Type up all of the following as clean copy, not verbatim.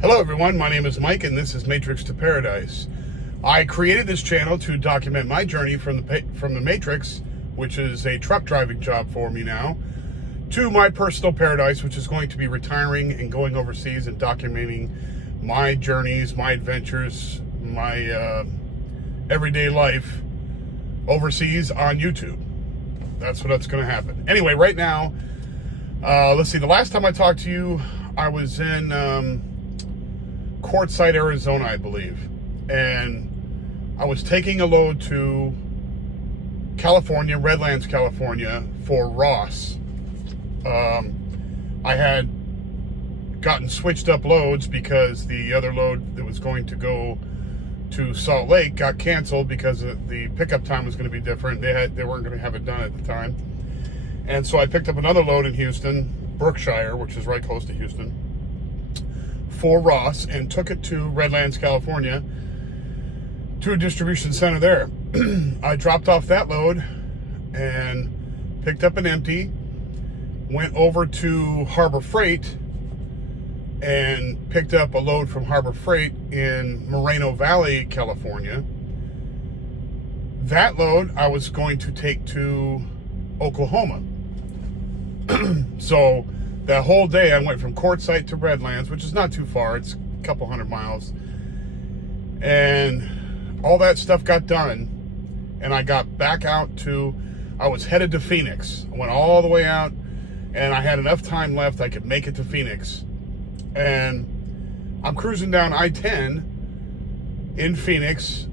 Hello everyone, my name is Mike and this is Matrix to Paradise. I created this channel to document my journey from the Matrix, which is a truck driving job for me now, to my personal paradise, which is going to be retiring and going overseas and documenting my journeys, my adventures, my everyday life overseas on YouTube. That's what's going to happen. Anyway, right now, let's see, the last time I talked to you, I was in Quartzsite, Arizona, I believe, and I was taking a load to California, Redlands, California, for Ross. I had gotten switched up loads because the other load that was going to go to Salt Lake got canceled because the pickup time was going to be different. They weren't going to have it done at the time, and so I picked up another load in Houston, Brookshire, which is right close to Houston, for Ross, and took it to Redlands, California, to a distribution center there. I dropped off that load and picked up an empty, went over to Harbor Freight and picked up a load from Harbor Freight in Moreno Valley, California. That load I was going to take to Oklahoma. So that whole day I went from Quartzsite to Redlands, which is not too far, it's a couple hundred miles, and all that stuff got done, and I got back out to, I was headed to Phoenix. I went all the way out, and I had enough time left I could make it to Phoenix. And I'm cruising down I-10 in Phoenix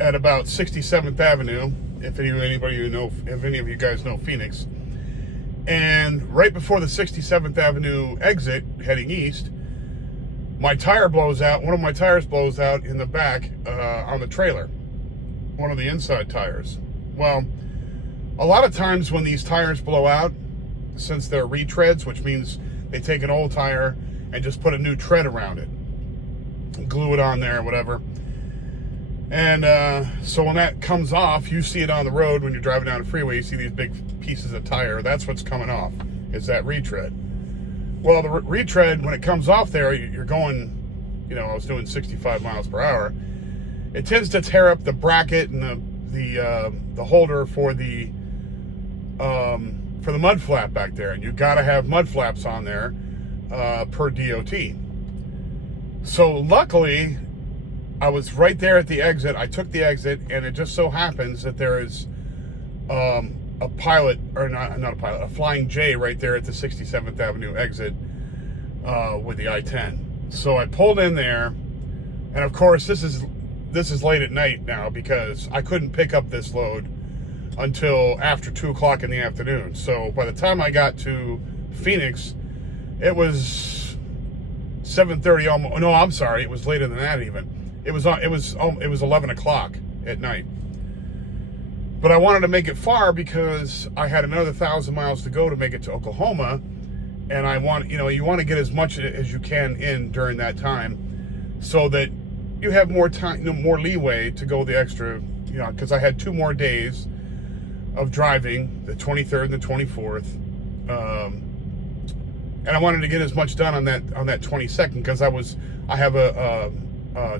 at about 67th Avenue, if any of you guys know Phoenix. And right before the 67th Avenue exit, heading east, my tire blows out. One of my tires blows out in the back on the trailer. One of the inside tires. Well, a lot of times when these tires blow out, since they're retreads, which means they take an old tire and just put a new tread around it, and glue it on there, whatever. And so when that comes off, you see it on the road when you're driving down the freeway, you see these big pieces of tire. That's what's coming off, is that retread. Well, the retread, when it comes off there, you're going, I was doing 65 miles per hour. It tends to tear up the bracket and the holder for the mud flap back there. And you've got to have mud flaps on there per DOT. So luckily, I was right there at the exit. I took the exit, and it just so happens that there is a Flying J right there at the 67th Avenue exit with the I-10. So I pulled in there, and of course this is late at night now because I couldn't pick up this load until after 2 o'clock in the afternoon. So by the time I got to Phoenix, it was 7:30. Almost. No, I'm sorry, it was later than that even. It was 11 o'clock at night. But I wanted to make it far because I had another 1,000 miles to go to make it to Oklahoma, and I want, you want to get as much as you can in during that time, so that you have more time, more leeway to go the extra, because I had 2 more days of driving, the 23rd and the 24th, and I wanted to get as much done on that 22nd because I have a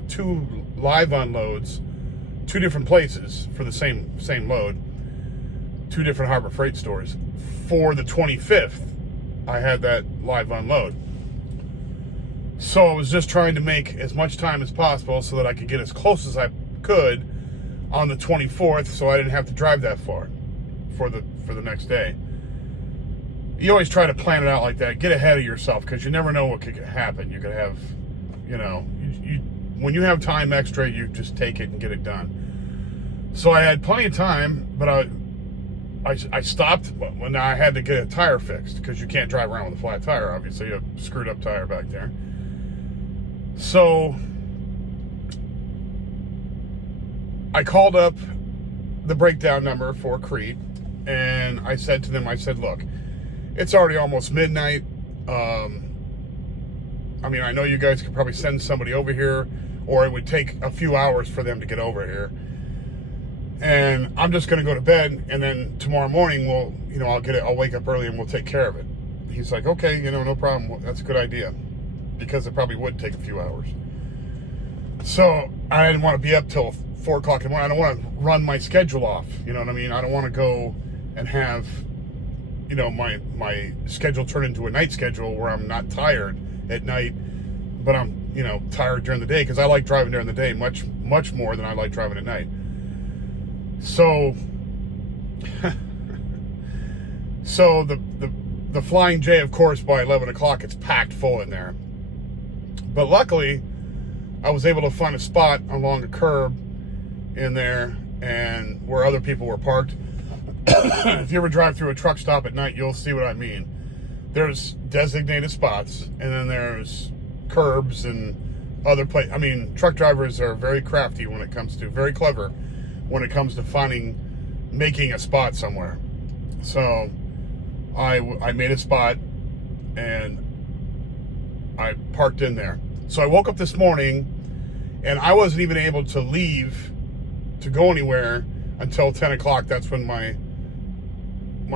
2 live unloads, 2 different places for the same load, 2 different Harbor Freight stores. For the 25th, I had that live unload. So I was just trying to make as much time as possible so that I could get as close as I could on the 24th, so I didn't have to drive that far for the next day. You always try to plan it out like that. Get ahead of yourself, because you never know what could happen. You could have, when you have time extra, you just take it and get it done. So I had plenty of time, but I stopped when I had to get a tire fixed, because you can't drive around with a flat tire, obviously. You have a screwed up tire back there. So I called up the breakdown number for Crete, and I said to them, look, it's already almost midnight. I know you guys could probably send somebody over here, or it would take a few hours for them to get over here. And I'm just going to go to bed, and then tomorrow morning I'll wake up early and we'll take care of it. He's like, okay, no problem. That's a good idea. because it probably would take a few hours. So I didn't want to be up till 4 o'clock in the morning. I don't want to run my schedule off. You know what I mean? I don't want to go and have, you know, my schedule turn into a night schedule where I'm not tired at night, but I'm, you know, tired during the day, because I like driving during the day much more than I like driving at night. So so the Flying J, of course, by 11 o'clock it's packed full in there. But luckily I was able to find a spot along a curb in there and where other people were parked. If you ever drive through a truck stop at night, you'll see what I mean. There's designated spots, and then there's curbs and other places. I mean, truck drivers are very crafty when it comes to, very clever when it comes to making a spot somewhere. So I made a spot and I parked in there. So I woke up this morning and I wasn't even able to leave to go anywhere until 10 o'clock. That's when my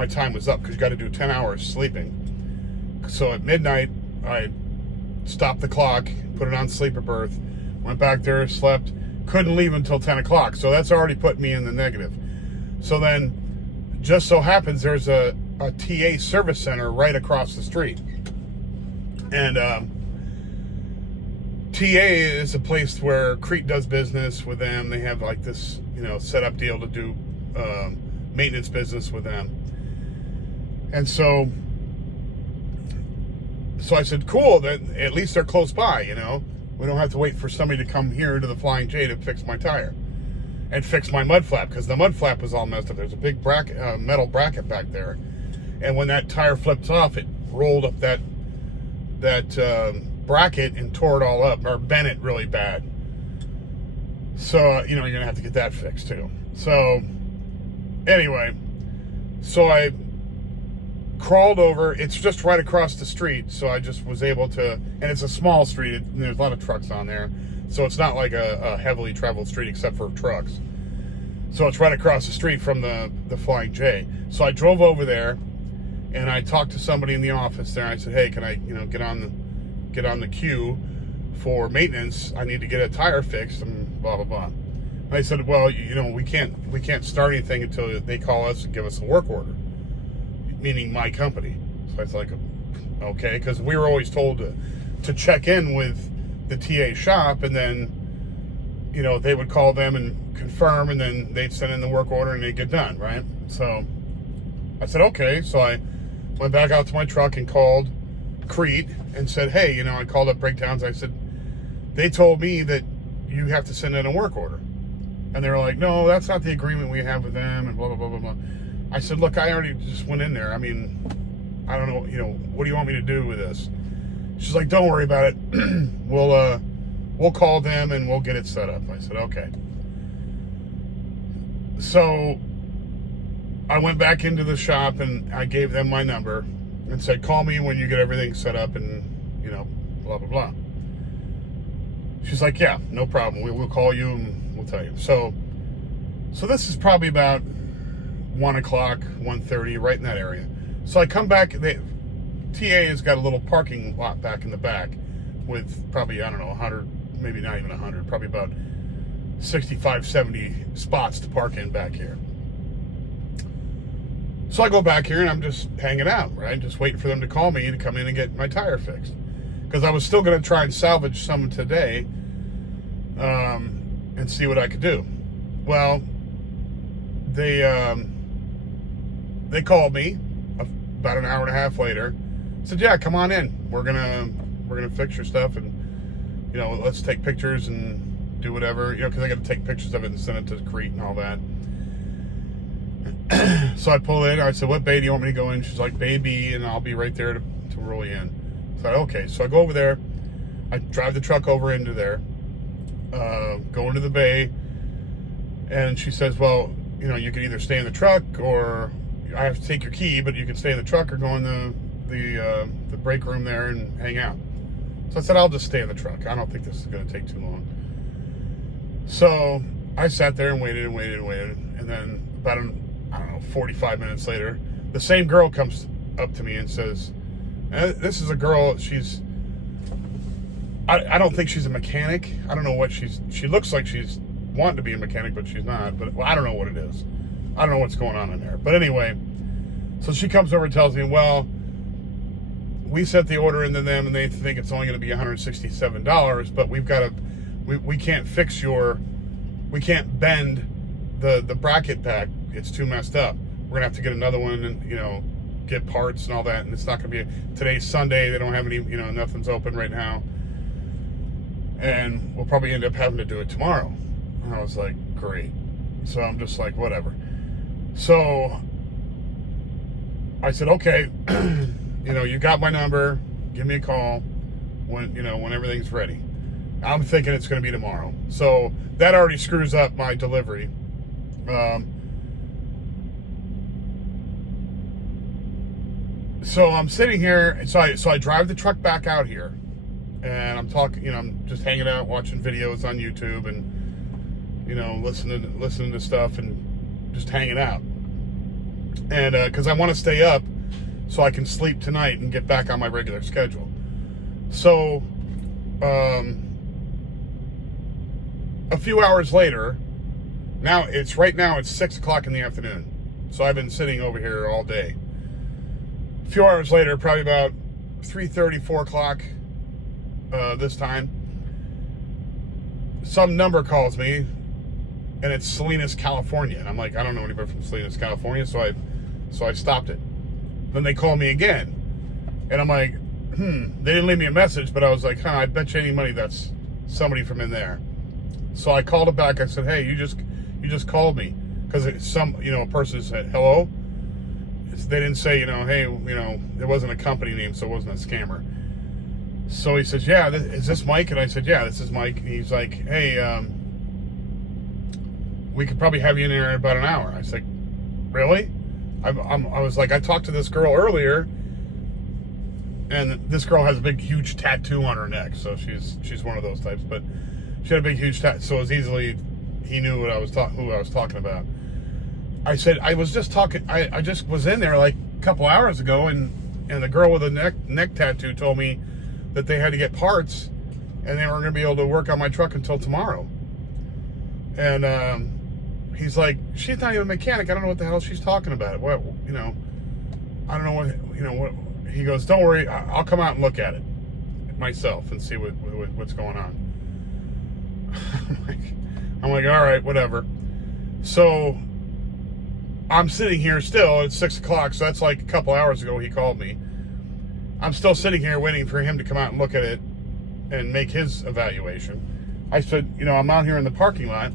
time was up, because you got to do 10 hours sleeping. So at midnight, I stopped the clock, put it on sleeper berth, went back there, slept, couldn't leave until 10 o'clock. So that's already put me in the negative. So then, just so happens there's a TA service center right across the street. And TA is a place where Crete does business with them. They have like this, you know, set up deal to do maintenance business with them. And so I said, cool, that at least they're close by, you know. We don't have to wait for somebody to come here to the Flying J to fix my tire and fix my mud flap, because the mud flap was all messed up. There's a big bracket, metal bracket back there. And when that tire flipped off, it rolled up that bracket and tore it all up, or bent it really bad. So, you know, you're going to have to get that fixed too. So, anyway, so I crawled over. It's just right across the street, so I just was able to, and it's a small street, and there's a lot of trucks on there, so it's not like a heavily traveled street except for trucks. So it's right across the street from the Flying J. So I drove over there, and I talked to somebody in the office there. I said, hey, can I, you know, get on the queue for maintenance? I need to get a tire fixed, and blah blah blah. And I said, well, you know, we can't start anything until they call us and give us a work order, meaning my company. So I was like, okay, because we were always told to check in with the TA shop, and then, you know, they would call them and confirm, and then they'd send in the work order and they'd get done, right? So I said, okay. So I went back out to my truck and called Crete and said, hey, you know, I called up Breakdowns. I said, they told me that you have to send in a work order. And they were like, no, that's not the agreement we have with them, and blah, blah, blah, blah, blah. I said, look, I already just went in there. I mean, I don't know, you know, what do you want me to do with this? She's like, don't worry about it. We'll call them and we'll get it set up. I said, okay. So I went back into the shop and I gave them my number and said, call me when you get everything set up and, you know, blah, blah, blah. She's like, yeah, no problem. We'll call you and we'll tell you. So this is probably about 1 o'clock, 1:30, right in that area. So I come back. TA has got a little parking lot back in the back with probably, I don't know, 100, maybe not even 100, probably about 65, 70 spots to park in back here. So I go back here and I'm just hanging out, right? Just waiting for them to call me to come in and get my tire fixed. Because I was still going to try and salvage some today and see what I could do. Well, they called me about an hour and a half later. Said, yeah, come on in. We're gonna fix your stuff, and, you know, let's take pictures and do whatever, you know, because I got to take pictures of it and send it to Crete and all that. So I pull in. I said, what bay do you want me to go in? She's like, bay B, and I'll be right there to roll you in. So I said, okay. So I go over there. I drive the truck over into there, go into the bay, and she says, well, you know, you can either stay in the truck, or I have to take your key, but you can stay in the truck or go in the break room there and hang out. So I said, I'll just stay in the truck. I don't think this is going to take too long. So I sat there and waited and waited and waited. And then about, 45 minutes later, the same girl comes up to me and says, this is a girl, she's I don't think she's a mechanic. I don't know what she looks like she's wanting to be a mechanic, but she's not. But well, I don't know what it is. I don't know what's going on in there. But anyway, so she comes over and tells me, well, we set the order into them and they think it's only going to be $167, but we can't fix we can't bend the bracket back. It's too messed up. We're going to have to get another one and, get parts and all that. And it's not going to be, today's Sunday. They don't have any, nothing's open right now. And we'll probably end up having to do it tomorrow. And I was like, great. So I'm just like, whatever. So I said, okay, you got my number. Give me a call when everything's ready. I'm thinking it's going to be tomorrow. So that already screws up my delivery. So I'm sitting here. So I drive the truck back out here, and I'm talking. I'm just hanging out, watching videos on YouTube, and listening to stuff, and just hanging out. And because I want to stay up so I can sleep tonight and get back on my regular schedule. So a few hours later, right now it's 6 o'clock in the afternoon. So I've been sitting over here all day. A few hours later, probably about 3:30, 4 o'clock this time, some number calls me, and it's Salinas, California. And I'm like, I don't know anybody from Salinas, California, so I stopped it. Then they call me again, and I'm like, they didn't leave me a message, but I was like, I bet you any money that's somebody from in there. So I called it back. I said, hey, you just called me, because a person said hello. They didn't say, hey, it wasn't a company name, so it wasn't a scammer. So he says, yeah, is this Mike? And I said, yeah, this is Mike. And he's like, hey, we could probably have you in there in about an hour. I said, really? I was like, I talked to this girl earlier, and this girl has a big, huge tattoo on her neck. So she's one of those types, but she had a big, huge tattoo. So it was easily, he knew who I was talking about. I said, I was just talking, I just was in there like a couple hours ago, and the girl with a neck tattoo told me that they had to get parts, and they weren't going to be able to work on my truck until tomorrow. And he's like, she's not even a mechanic. I don't know what the hell she's talking about. What, I don't know what, he goes, don't worry, I'll come out and look at it myself and see what's going on. I'm like, all right, whatever. So I'm sitting here still. It's 6 o'clock, so that's like a couple hours ago he called me. I'm still sitting here waiting for him to come out and look at it and make his evaluation. I said, I'm out here in the parking lot.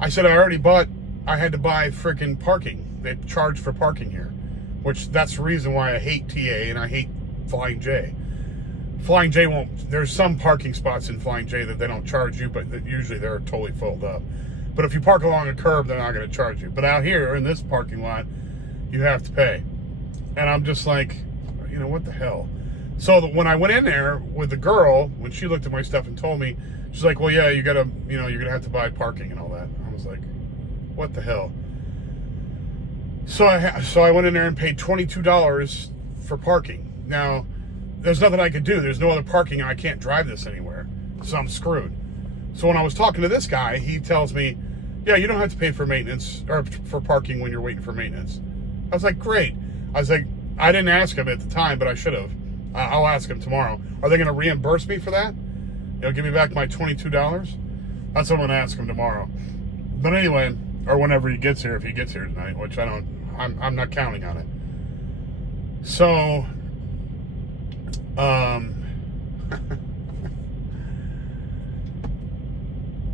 I said, I had to buy freaking parking. They charge for parking here, which that's the reason why I hate TA and I hate Flying J. Flying J there's some parking spots in Flying J that they don't charge you, but usually they're totally filled up. But if you park along a curb, they're not going to charge you. But out here in this parking lot, you have to pay. And I'm just like, what the hell? So when I went in there with the girl, when she looked at my stuff and told me, she's like, well, yeah, you're going to have to buy parking and all that. I was like, what the hell? So I went in there and paid $22 for parking. Now, there's nothing I could do. There's no other parking, and I can't drive this anywhere. So I'm screwed. So when I was talking to this guy, he tells me, yeah, you don't have to pay for maintenance or for parking when you're waiting for maintenance. I was like, great. I was like, I didn't ask him at the time, but I should have. I'll ask him tomorrow. Are they going to reimburse me for that? Give me back my $22? That's what I'm going to ask him tomorrow. But anyway, or whenever he gets here, if he gets here tonight, which I'm not counting on it. So,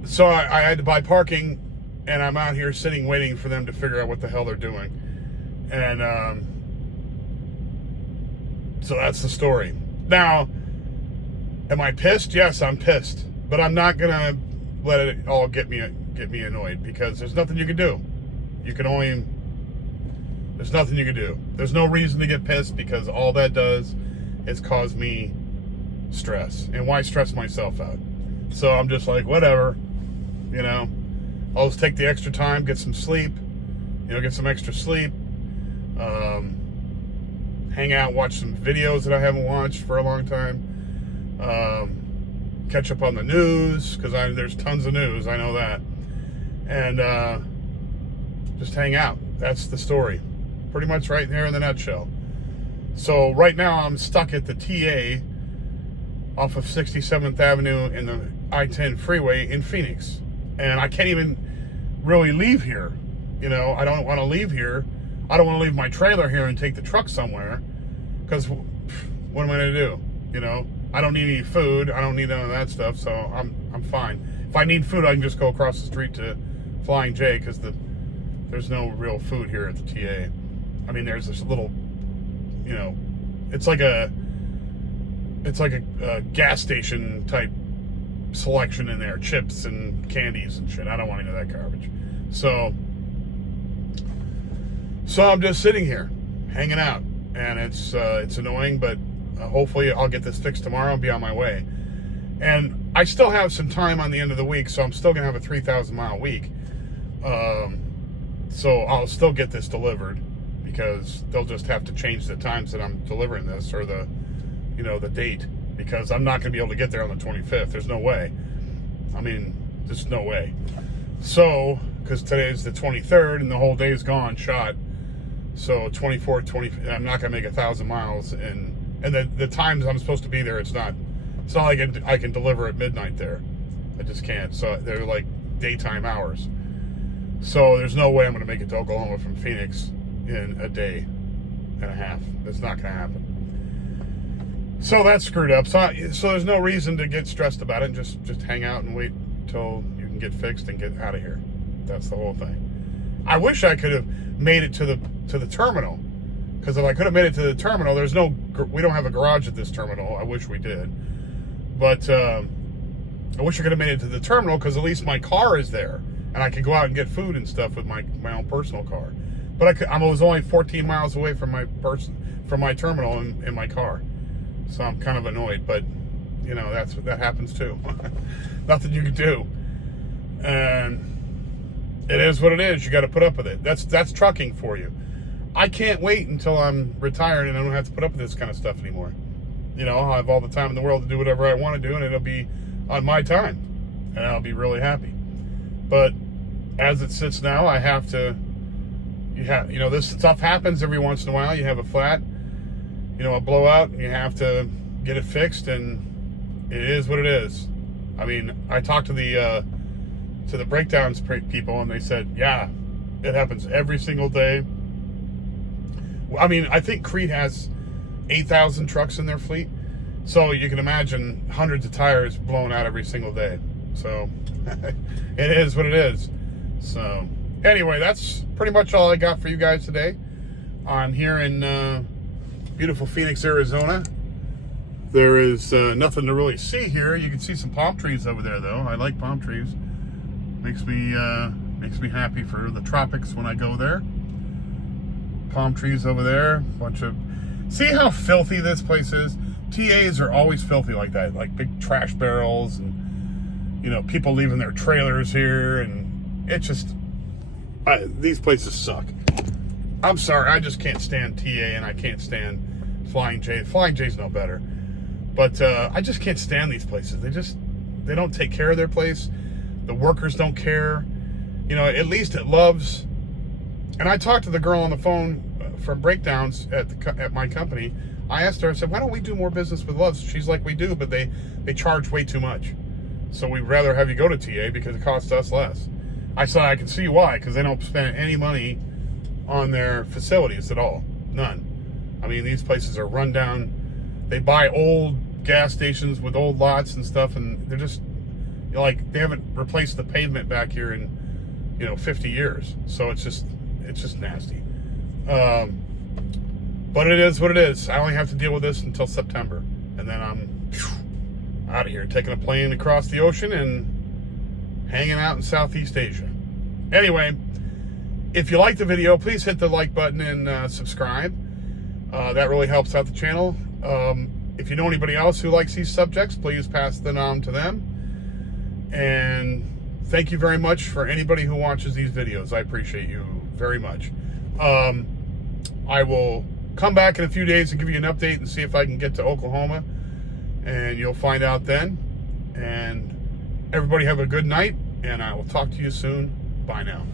so I had to buy parking, and I'm out here sitting waiting for them to figure out what the hell they're doing. And so that's the story. Now, am I pissed? Yes, I'm pissed. But I'm not going to let it all get me annoyed, because there's nothing you can do. There's nothing you can do. There's no reason to get pissed, because all that does is cause me stress. And why stress myself out? So I'm just like, whatever. I'll just take the extra time, get some sleep, get some extra sleep, hang out, watch some videos that I haven't watched for a long time, catch up on the news, because there's tons of news, I know that. And just hang out. That's the story. Pretty much right there in the nutshell. So right now I'm stuck at the TA off of 67th Avenue in the I-10 freeway in Phoenix. And I can't even really leave here. You know, I don't want to leave here. I don't want to leave my trailer here and take the truck somewhere, because what am I going to do? You know, I don't need any food. I don't need none of that stuff, so I'm fine. If I need food, I can just go across the street to Flying J, because there's no real food here at the TA. I mean, there's this little, you know, it's like a gas station type selection in there, chips and candies and shit. I don't want any of that garbage. So I'm just sitting here, hanging out, and it's annoying, but hopefully I'll get this fixed tomorrow and be on my way. And I still have some time on the end of the week, so I'm still gonna have a 3,000 mile week. So I'll still get this delivered, because they'll just have to change the times that I'm delivering this, or the date, because I'm not gonna be able to get there on the 25th. There's no way. I mean, there's no way. So, because today is the 23rd and the whole day is gone, shot. So 24th, 20th, I'm not gonna make 1,000 miles, and the times I'm supposed to be there, it's not like I can deliver at midnight there. I just can't. So they're like daytime hours. So there's no way I'm gonna make it to Oklahoma from Phoenix in a day and a half. That's not gonna happen. So that's screwed up. So there's no reason to get stressed about it. Just hang out and wait until you can get fixed and get out of here. That's the whole thing. I wish I could have made it to the terminal, because if I could have made it to the terminal, we don't have a garage at this terminal. I wish we did, but I wish I could have made it to the terminal, because at least my car is there and I could go out and get food and stuff with my own personal car. But I was only 14 miles away from my terminal in my car. So I'm kind of annoyed, but you know, that happens too. Nothing you can do. And it is what it is. You got to put up with it. That's trucking for you. I can't wait until I'm retired and I don't have to put up with this kind of stuff anymore. You know, I'll have all the time in the world to do whatever I want to do, and it'll be on my time, and I'll be really happy. But as it sits now, I have to. This stuff happens every once in a while. You have a flat, a blowout, and you have to get it fixed, and it is what it is. I mean, I talked to the breakdowns people, and they said, yeah, it happens every single day. I mean, I think Crete has 8,000 trucks in their fleet, so you can imagine hundreds of tires blown out every single day. So it is what it is. So anyway, that's pretty much all I got for you guys today. I'm here in beautiful Phoenix, Arizona. There is nothing to really see here. You can see some palm trees over there, though. I like palm trees. Makes me happy for the tropics when I go there. Palm trees over there. See how filthy this place is? TAs are always filthy like that, like big trash barrels, and people leaving their trailers here, and it just these places suck. I'm sorry, I just can't stand TA, and I can't stand Flying J. Flying J's no better, but I just can't stand these places. They don't take care of their place. The workers don't care. At least at Love's. And I talked to the girl on the phone from breakdowns at my company. I asked her, I said, why don't we do more business with Love's? She's like, we do, but they charge way too much. So we'd rather have you go to TA because it costs us less. I said, I can see why, because they don't spend any money on their facilities at all. None. I mean, these places are run down. They buy old gas stations with old lots and stuff, and they're just, they haven't replaced the pavement back here in, 50 years. So it's just nasty. But it is what it is. I only have to deal with this until September, and then I'm out of here, taking a plane across the ocean and hanging out in Southeast Asia. Anyway, if you like the video, please hit the like button and subscribe. That really helps out the channel. If you know anybody else who likes these subjects, please pass them on to them. And thank you very much for anybody who watches these videos. I appreciate you very much. I will come back in a few days and give you an update and see if I can get to Oklahoma, and you'll find out then. And everybody have a good night, and I will talk to you soon. Bye now.